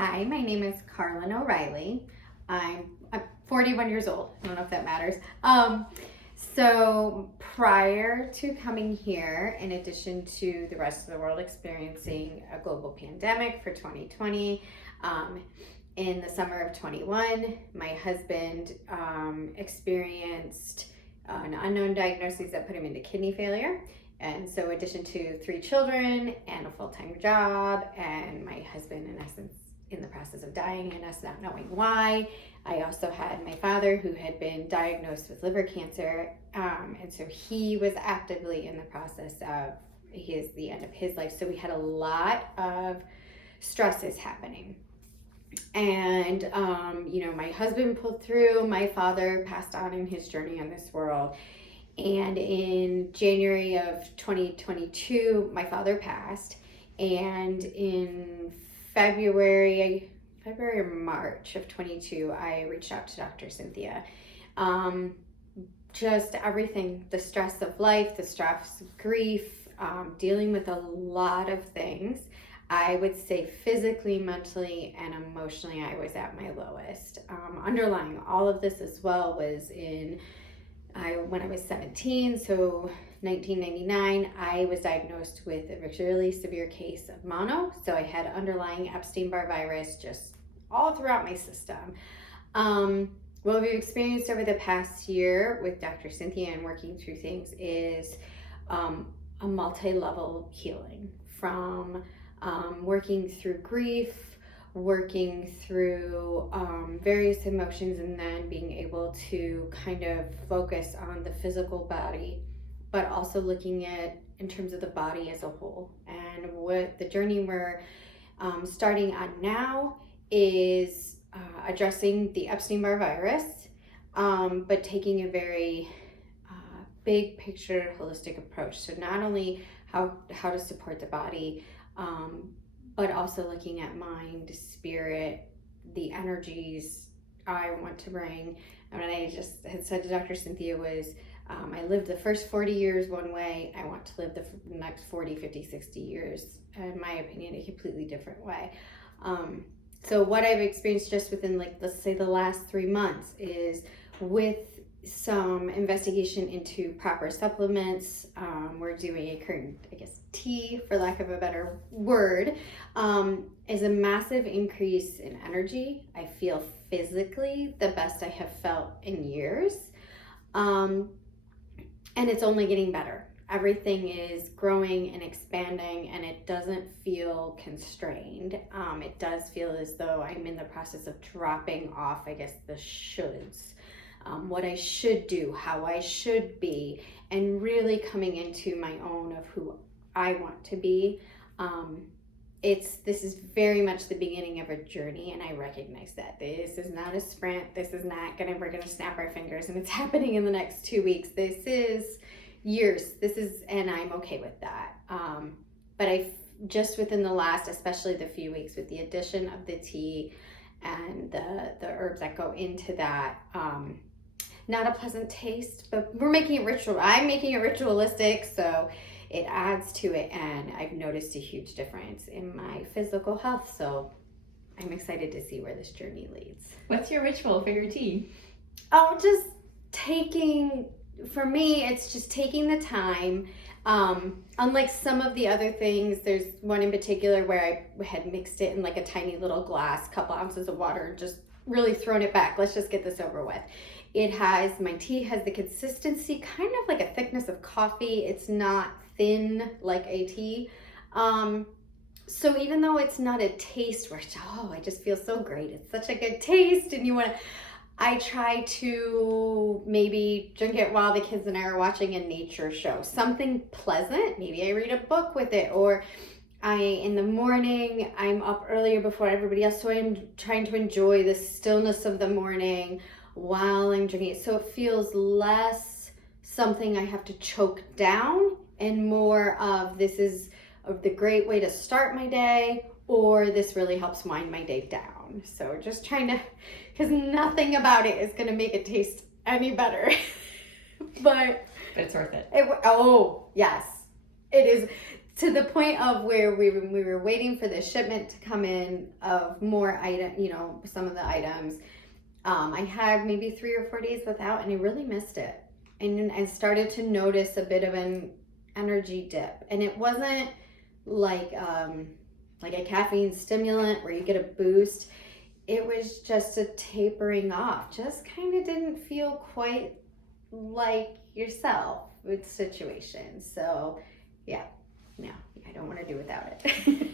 Hi, my name is Carlyn O'Reilly. I'm 41 years old. I don't know if that matters. So prior to coming here, in addition to the rest of the world experiencing a global pandemic for 2020, in the summer of 21, my husband experienced an unknown diagnosis that put him into kidney failure. And so in addition to 3 children and a full-time job, and my husband in essence in the process of dying and us not knowing why, I also had my father who had been diagnosed with liver cancer. And so he was actively in the process of the end of his life. So we had a lot of stresses happening. And, my husband pulled through, my father passed on in his journey on this world. And in January of 2022, my father passed. And in February or March of 22, I reached out to Dr. Cynthia. Just everything, the stress of life, the stress of grief, dealing with a lot of things. I would say physically, mentally, and emotionally, I was at my lowest. Underlying all of this as well was when I was 17, so 1999, I was diagnosed with a really severe case of mono. So I had underlying Epstein Barr Virus just all throughout my system. What we've experienced over the past year with Dr. Cynthia and working through things is a multi-level healing from working through grief, working through various emotions, and then being able to kind of focus on the physical body, but also looking at in terms of the body as a whole. And what the journey we're starting on now is addressing the Epstein Barr virus, but taking a very big picture holistic approach. So not only how to support the body, but also looking at mind, spirit, the energies I want to bring. And what I just had said to Dr. Cynthia was, I lived the first 40 years one way. I want to live the next 40, 50, 60 years, in my opinion, a completely different way. So what I've experienced just within, let's say the last 3 months is with some investigation into proper supplements. We're doing a current, tea, for lack of a better word, is a massive increase in energy. I feel physically the best I have felt in years. And it's only getting better. Everything is growing and expanding, and it doesn't feel constrained. It does feel as though I'm in the process of dropping off, the shoulds. What I should do, how I should be, and really coming into my own of who I want to be. This is very much the beginning of a journey, and I recognize that. This is not a sprint. This is not we're gonna snap our fingers and it's happening in the next 2 weeks. This is years. And I'm okay with that. But I just within the last, especially the few weeks, with the addition of the tea and the herbs that go into that, not a pleasant taste, but we're making it ritual. I'm making it ritualistic, so it adds to it, and I've noticed a huge difference in my physical health. So I'm excited to see where this journey leads. What's your ritual for your tea? Oh, for me, it's just taking the time. Unlike some of the other things, there's one in particular where I had mixed it in a tiny little glass, couple ounces of water, and just really thrown it back. Let's just get this over with. My tea has the consistency, kind of like a thickness of coffee. It's not thin like a tea. So even though it's not a taste where I just feel so great, it's such a good taste, and I try to maybe drink it while the kids and I are watching a nature show, something pleasant. Maybe I read a book with it, or in the morning, I'm up earlier before everybody else, so I'm trying to enjoy the stillness of the morning while I'm drinking it. So it feels less something I have to choke down, and more of this is the great way to start my day, or this really helps wind my day down. So just trying to, because nothing about it is going to make it taste any better. but But it's worth it. Oh, yes, it is. to the point of where we were waiting for the shipment to come in of more some of the items. I had maybe 3 or 4 days without, and I really missed it. And then I started to notice a bit of an energy dip, and it wasn't like a caffeine stimulant where you get a boost. It was just a tapering off. Just kind of didn't feel quite like yourself with situations. So yeah, no, I don't want to do without it.